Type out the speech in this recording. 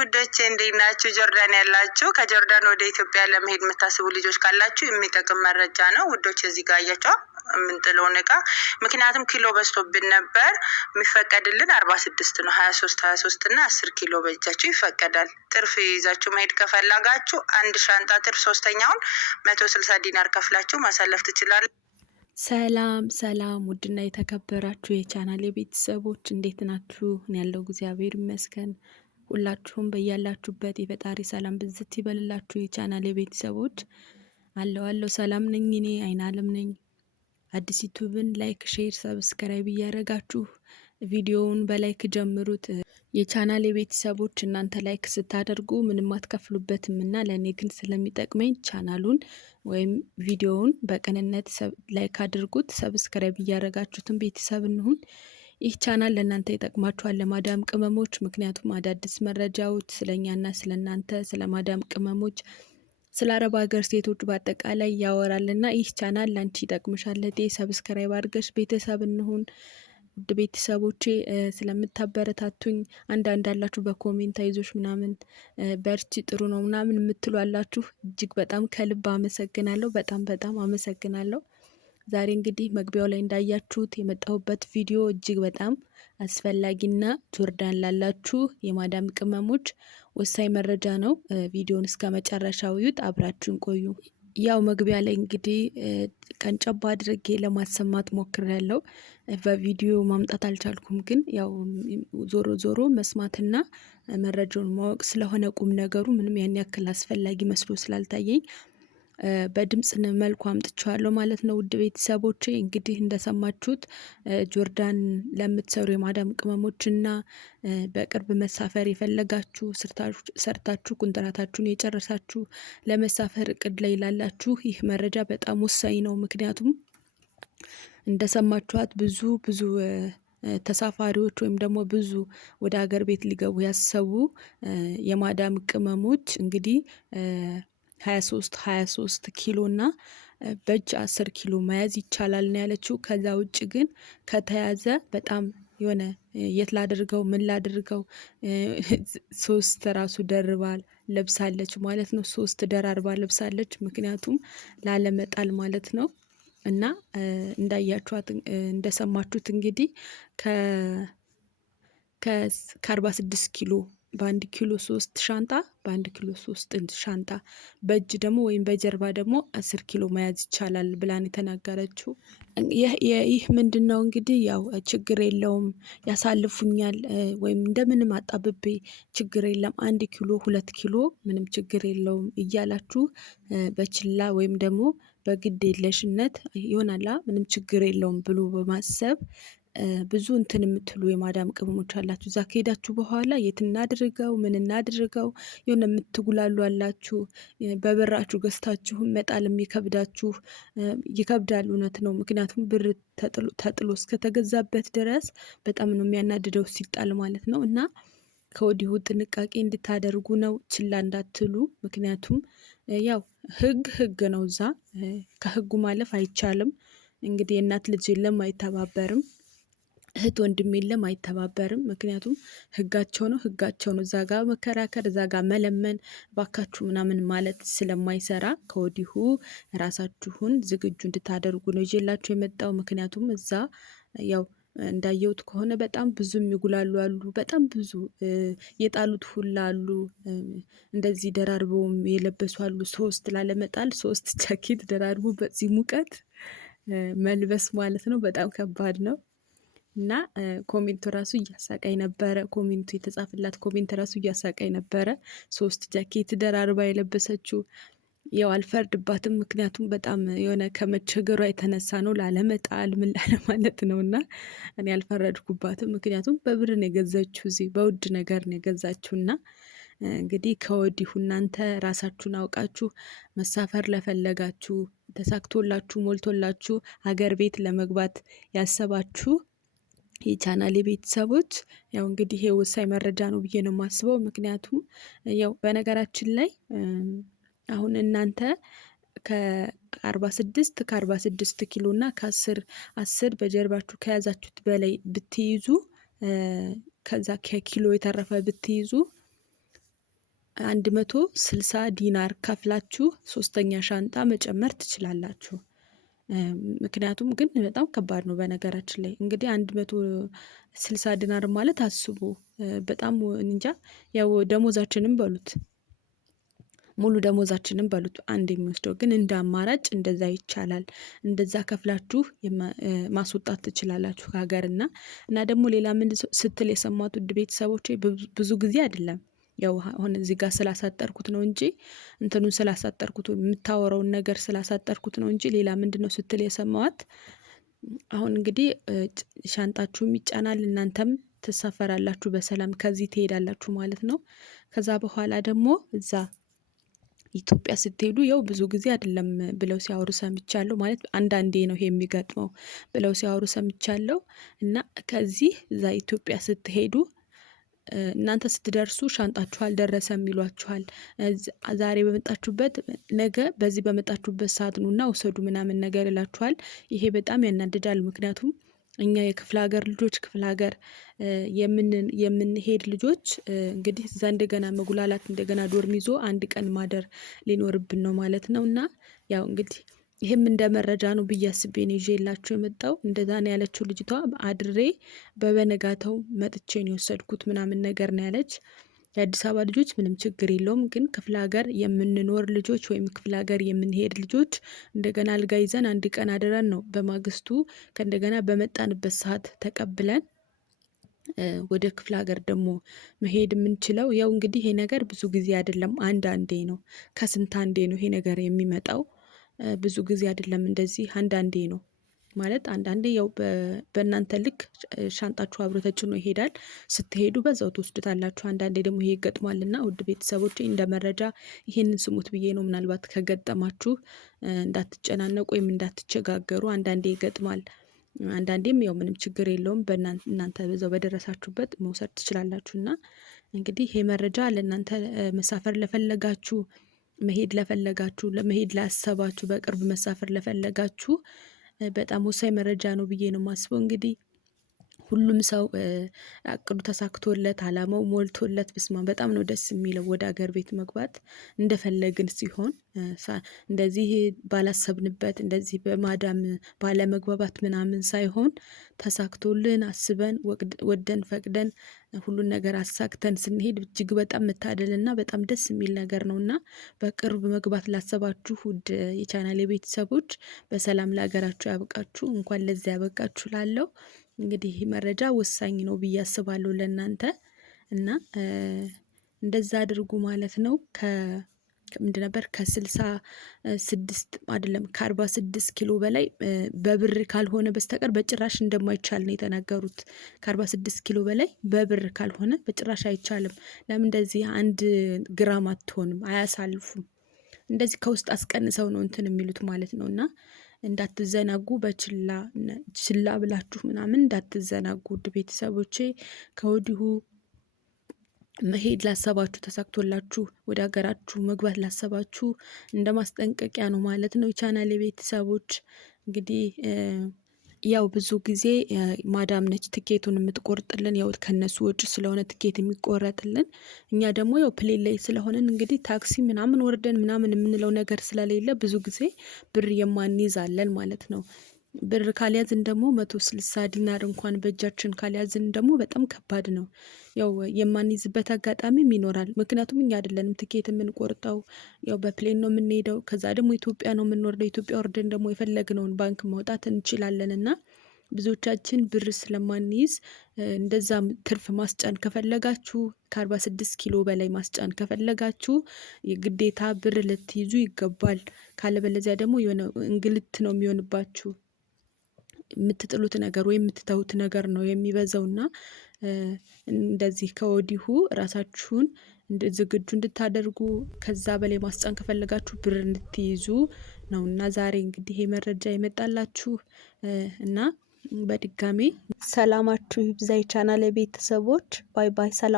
ውዶቼ እንዴት ናችሁ? ጆርዳን ያላችሁ ከጆርዳን ወደ ኢትዮጵያ ለመሄድ የምታስቡ ልጆች ካላችሁ የሚጠቅም መረጃ ነው ውዶቼ። እዚህ ጋር አያቸው የምንጥለውን እቃ ምክንያቱም ኪሎ በዝቶብን ነበር። የሚፈቀድልን 46 ነው። 23 እና 10 ኪሎ በእጃችሁ ይፈቀዳል። ትርፍ ይዛችሁ መሄድ ከፈለጋችሁ አንድ ሻንጣ ትርፍ ሶስተኛውን 160 ዲናር ከፍላችሁ ማሳለፍ ትችላለ። ሰላም ሰላም፣ ውድና የተከበራችሁ የቻናል ቤተሰቦች እንዴት ናችሁ? እኔ ያለው እግዚአብሔር ይመስገን። ሁላችሁም በያላችሁበት የፈጣሪ ሰላም ብዝት ይበልላችሁ። የቻናል ቤተሰቦች አለው ሰላም ነኝ። እኔ አይን አለም ነኝ። አዲስ ዩቲዩብን ላይክ፣ ሼር፣ ሰብስክራይብ እያደረጋችሁ ቪዲዮውን በላይክ ጀምሩት። የቻናል ቤተሰቦች እናንተ ላይክ ስታደርጉ ምንም አትከፍሉበትም እና ለእኔ ግን ስለሚጠቅመኝ ቻናሉን ወይም ቪዲዮውን በቅንነት ላይክ አድርጉት። ሰብስክራይብ እያደረጋችሁትን ቤተሰብ እንሁን። ይህ ቻናል ለእናንተ ይጠቅማችኋል፣ ለማዳም ቅመሞች። ምክንያቱም አዳዲስ መረጃዎች ስለኛና ስለእናንተ ስለ ማዳም ቅመሞች፣ ስለ አረብ ሀገር ሴቶች በአጠቃላይ ያወራልና ይህ ቻናል ላንቺ ይጠቅምሻል። ሰብስክራይብ አድርገሽ ቤተሰብ እንሁን። ውድ ቤተሰቦቼ ስለምታበረታቱኝ አንዳንድ አላችሁ በኮሜንት አይዞሽ ምናምን በርቺ ጥሩ ነው ምናምን የምትሉ አላችሁ። እጅግ በጣም ከልብ አመሰግናለሁ። በጣም አመሰግናለሁ። ዛሬ እንግዲህ መግቢያው ላይ እንዳያችሁት የመጣሁበት ቪዲዮ እጅግ በጣም አስፈላጊና ጆርዳን ላላችሁ የማዳም ቅመሞች ወሳኝ መረጃ ነው። ቪዲዮን እስከ መጨረሻው ይዩት፣ አብራችሁን ቆዩ። ያው መግቢያ ላይ እንግዲህ ቀንጨባ አድርጌ ለማሰማት ሞክሬያለሁ። በቪዲዮ ማምጣት አልቻልኩም፣ ግን ያው ዞሮ መስማትና መረጃውን ማወቅ ስለሆነ ቁም ነገሩ ምንም ያን ያክል አስፈላጊ መስሎ ስላልታየኝ በድምጽ መልኩ አምጥቻለሁ ማለት ነው። ውድ ቤተሰቦቼ እንግዲህ እንደሰማችሁት ጆርዳን ለምትሰሩ የማዳም ቅመሞችና በቅርብ መሳፈር የፈለጋችሁ ሰርታችሁ ኩንትራታችሁን የጨረሳችሁ ለመሳፈር እቅድ ላይ ላላችሁ ይህ መረጃ በጣም ወሳኝ ነው። ምክንያቱም እንደሰማችኋት ብዙ ተሳፋሪዎች ወይም ደግሞ ብዙ ወደ ሀገር ቤት ሊገቡ ያሰቡ የማዳም ቅመሞች እንግዲህ 23 ኪሎ እና በእጅ 10 ኪሎ መያዝ ይቻላል ነው ያለችው። ከዛ ውጭ ግን ከተያዘ በጣም የሆነ የት ላድርገው ምን ላድርገው 3 ራሱ ደርባል ለብሳለች ማለት ነው። 3 ደራርባ ለብሳለች፣ ምክንያቱም ላለመጣል ማለት ነው። እና እንዳያችኋት እንደሰማችሁት እንግዲህ ከ46 ኪሎ በ1 ኪሎ 3 ሻንጣ በ1 ኪሎ 3 ሻንጣ በእጅ ደግሞ ወይም በጀርባ ደግሞ 10 ኪሎ መያዝ ይቻላል ብላን የተናገረችው። ይህ ምንድነው እንግዲህ ያው ችግር የለውም ያሳልፉኛል ወይም እንደምንም አጣብቤ ችግር የለም 1 ኪሎ 2 ኪሎ ምንም ችግር የለውም እያላችሁ በችላ ወይም ደግሞ በግድ የለሽነት ይሆናላ ምንም ችግር የለውም ብሎ በማሰብ ብዙ እንትን የምትሉ የማዳም ቅመሞች አላችሁ። እዛ ከሄዳችሁ በኋላ የት እናድርገው ምን እናድርገው የሆነ የምትጉላሉ አላችሁ። በብራችሁ ገዝታችሁ መጣል የሚከብዳችሁ ይከብዳል። እውነት ነው። ምክንያቱም ብር ተጥሎ እስከተገዛበት ድረስ በጣም ነው የሚያናድደው ሲጣል ማለት ነው። እና ከወዲሁ ጥንቃቄ እንድታደርጉ ነው፣ ችላ እንዳትሉ። ምክንያቱም ያው ህግ ነው። እዛ ከህጉ ማለፍ አይቻልም። እንግዲህ የእናት ልጅ የለም አይተባበርም፣ እህት ወንድም የለም አይተባበርም። ምክንያቱም ህጋቸው ነው። እዛ ጋር መከራከር እዛ ጋር መለመን ባካችሁ ምናምን ማለት ስለማይሰራ ከወዲሁ ራሳችሁን ዝግጁ እንድታደርጉ ነው ይዤላችሁ የመጣው። ምክንያቱም እዛ ያው እንዳየሁት ከሆነ በጣም ብዙ የሚጉላሉ አሉ። በጣም ብዙ የጣሉት ሁላ አሉ። እንደዚህ ደራርበውም የለበሱ አሉ። 3 ላለመጣል 3 ጃኬት ደራርቦ በዚህ ሙቀት መልበስ ማለት ነው። በጣም ከባድ ነው። እና ኮሜንቱ ራሱ እያሳቀኝ ነበረ። ኮሜንቱ የተጻፈላት ኮሜንት ራሱ እያሳቀኝ ነበረ። 3 ጃኬት ደራርባ የለበሰችው ያው አልፈርድባትም። ምክንያቱም በጣም የሆነ ከመቸገሯ የተነሳ ነው ላለመጣል ምን ማለት ነው። እና እኔ አልፈረድኩባትም። ምክንያቱም በብር ነው የገዛችው፣ እዚህ በውድ ነገር ነው የገዛችው። እና እንግዲህ ከወዲሁ እናንተ ራሳችሁን አውቃችሁ መሳፈር ለፈለጋችሁ ተሳክቶላችሁ ሞልቶላችሁ ሀገር ቤት ለመግባት ያሰባችሁ የቻናሌ ቤተሰቦች ያው እንግዲህ ይሄ ወሳኝ መረጃ ነው ብዬ ነው የማስበው። ምክንያቱም ያው በነገራችን ላይ አሁን እናንተ ከ46 ኪሎ እና ከ10 በጀርባችሁ ከያዛችሁት በላይ ብትይዙ ከዛ ከኪሎ የተረፈ ብትይዙ 160 ዲናር ከፍላችሁ ሶስተኛ ሻንጣ መጨመር ትችላላችሁ። ምክንያቱም ግን በጣም ከባድ ነው። በነገራችን ላይ እንግዲህ 160 ዲናር ማለት አስቡ፣ በጣም እንጃ። ያው ደሞዛችንም በሉት ሙሉ ደሞዛችንን በሉት አንድ የሚወስደው ግን እንደ አማራጭ እንደዛ ይቻላል። እንደዛ ከፍላችሁ ማስወጣት ትችላላችሁ ከሀገር እና ደግሞ ሌላ ምን ስትል የሰማሁት ውድ ቤተሰቦቼ፣ ብዙ ጊዜ አይደለም ያው አሁን እዚህ ጋር ስላሳጠርኩት ነው እንጂ እንትኑን ስላሳጠርኩት የምታወራውን ነገር ስላሳጠርኩት ነው እንጂ ሌላ ምንድነው ስትል የሰማዋት፣ አሁን እንግዲህ ሻንጣችሁም ይጫናል እናንተም ትሳፈራላችሁ በሰላም ከዚህ ትሄዳላችሁ ማለት ነው። ከዛ በኋላ ደግሞ እዛ ኢትዮጵያ ስትሄዱ ያው ብዙ ጊዜ አይደለም ብለው ሲያወሩ ሰምቻለሁ። ማለት አንዳንዴ ነው ይሄ የሚገጥመው ብለው ሲያወሩ ሰምቻለሁ። እና ከዚህ እዛ ኢትዮጵያ ስትሄዱ እናንተ ስትደርሱ ሻንጣችሁ አልደረሰም ይሏችኋል። ዛሬ በመጣችሁበት ነገ በዚህ በመጣችሁበት ሰዓት ኑና ውሰዱ ምናምን ነገር ይላችኋል። ይሄ በጣም ያናድዳል። ምክንያቱም እኛ የክፍለ ሀገር ልጆች ክፍለ ሀገር የምንሄድ ልጆች እንግዲህ እዛ እንደገና መጉላላት እንደገና ዶርም ይዞ አንድ ቀን ማደር ሊኖርብን ነው ማለት ነው። እና ያው እንግዲህ ይህም እንደ መረጃ ነው ብዬ አስቤ ነው ይዤላችሁ የመጣው። እንደዛ ነው ያለችው ልጅቷ። አድሬ በበነጋታው መጥቼ ነው የወሰድኩት ምናምን ነገር ነው ያለች። የአዲስ አበባ ልጆች ምንም ችግር የለውም፣ ግን ክፍለ ሀገር የምንኖር ልጆች ወይም ክፍለ ሀገር የምንሄድ ልጆች እንደገና አልጋ ይዘን አንድ ቀን አድረን ነው በማግስቱ ከእንደገና በመጣንበት ሰዓት ተቀብለን ወደ ክፍለ ሀገር ደግሞ መሄድ የምንችለው። ያው እንግዲህ ይሄ ነገር ብዙ ጊዜ አይደለም፣ አንዳንዴ ነው፣ ከስንት አንዴ ነው ይሄ ነገር የሚመጣው። ብዙ ጊዜ አይደለም፣ እንደዚህ አንዳንዴ ነው ማለት። አንዳንዴ ያው በእናንተ ልክ ሻንጣችሁ አብሮ ተጭኖ ይሄዳል። ስትሄዱ በዛው ትወስዱታላችሁ። አንዳንዴ ደግሞ ይሄ ይገጥማልና ውድ ቤተሰቦቼ እንደ መረጃ ይሄንን ስሙት ብዬ ነው። ምናልባት ከገጠማችሁ እንዳትጨናነቁ ወይም እንዳትቸጋገሩ። አንዳንዴ ይገጥማል። አንዳንዴም ያው ምንም ችግር የለውም። እናንተ በዛው በደረሳችሁበት መውሰድ ትችላላችሁ። እና እንግዲህ ይሄ መረጃ ለእናንተ መሳፈር ለፈለጋችሁ፣ መሄድ ለፈለጋችሁ፣ ለመሄድ ላሰባችሁ፣ በቅርብ መሳፈር ለፈለጋችሁ በጣም ወሳኝ መረጃ ነው ብዬ ነው የማስበው። እንግዲህ ሁሉም ሰው አቅዱ ተሳክቶለት አላማው ሞልቶለት ብስማ በጣም ነው ደስ የሚለው ወደ ሀገር ቤት መግባት እንደፈለግን ሲሆን፣ እንደዚህ ባላሰብንበት እንደዚህ በማዳም ባለመግባባት ምናምን ሳይሆን ተሳክቶልን አስበን ወደን ፈቅደን ሁሉን ነገር አሳክተን ስንሄድ እጅግ በጣም መታደልና በጣም ደስ የሚል ነገር ነውና በቅርብ መግባት ላሰባችሁ ውድ የቻናሌ ቤተሰቦች በሰላም ለሀገራችሁ ያብቃችሁ። እንኳን ለዚያ ያበቃችሁ ላለው እንግዲህ መረጃ ወሳኝ ነው ብዬ አስባለሁ ለእናንተ። እና እንደዛ አድርጉ ማለት ነው። ምንድን ነበር ከ66 አይደለም ከ46 ኪሎ በላይ በብር ካልሆነ በስተቀር በጭራሽ እንደማይቻል ነው የተናገሩት። ከ46 ኪሎ በላይ በብር ካልሆነ በጭራሽ አይቻልም። ለምን እንደዚህ 1 ግራም አትሆንም፣ አያሳልፉም። እንደዚህ ከውስጥ አስቀንሰው ነው እንትን የሚሉት ማለት ነው። እና እንዳትዘናጉ፣ ችላ ብላችሁ ምናምን እንዳትዘናጉ ውድ ቤተሰቦቼ። ከወዲሁ መሄድ ላሰባችሁ ተሳክቶላችሁ ወደ ሀገራችሁ መግባት ላሰባችሁ እንደ ማስጠንቀቂያ ነው ማለት ነው። የቻናሌ ቤተሰቦች እንግዲህ ያው ብዙ ጊዜ ማዳም ነች ትኬቱን የምትቆርጥልን፣ ያው ከነሱ ወጪ ስለሆነ ትኬት የሚቆረጥልን። እኛ ደግሞ ያው ፕሌን ላይ ስለሆነን እንግዲህ ታክሲ ምናምን ወርደን ምናምን የምንለው ነገር ስለሌለ ብዙ ጊዜ ብር የማንይዛለን ማለት ነው። ብር ካልያዝን ደግሞ 160 ዲናር እንኳን በእጃችን ካልያዝን ደግሞ በጣም ከባድ ነው። ያው የማንይዝበት አጋጣሚም ይኖራል። ምክንያቱም እኛ አይደለንም ትኬት የምንቆርጠው፣ ያው በፕሌን ነው የምንሄደው። ከዛ ደግሞ ኢትዮጵያ ነው የምንወርደው። ኢትዮጵያ ወርደን ደግሞ የፈለግነውን ባንክ ማውጣት እንችላለን። እና ብዙዎቻችን ብር ስለማንይዝ እንደዛም ትርፍ ማስጫን ከፈለጋችሁ ከ46 ኪሎ በላይ ማስጫን ከፈለጋችሁ የግዴታ ብር ልትይዙ ይገባል። ካለበለዚያ ደግሞ የሆነ እንግልት ነው የሚሆንባችሁ። የምትጥሉት ነገር ወይም የምትተውት ነገር ነው የሚበዛውና እንደዚህ ከወዲሁ ራሳችሁን ዝግጁ እንድታደርጉ ከዛ በላይ ማስጫን ከፈለጋችሁ ብር እንድትይዙ ነው። እና ዛሬ እንግዲህ ይሄ መረጃ የመጣላችሁ እና በድጋሜ ሰላማችሁ ይብዛ የቻናሌ ቤተሰቦች። ባይ ባይ። ሰላም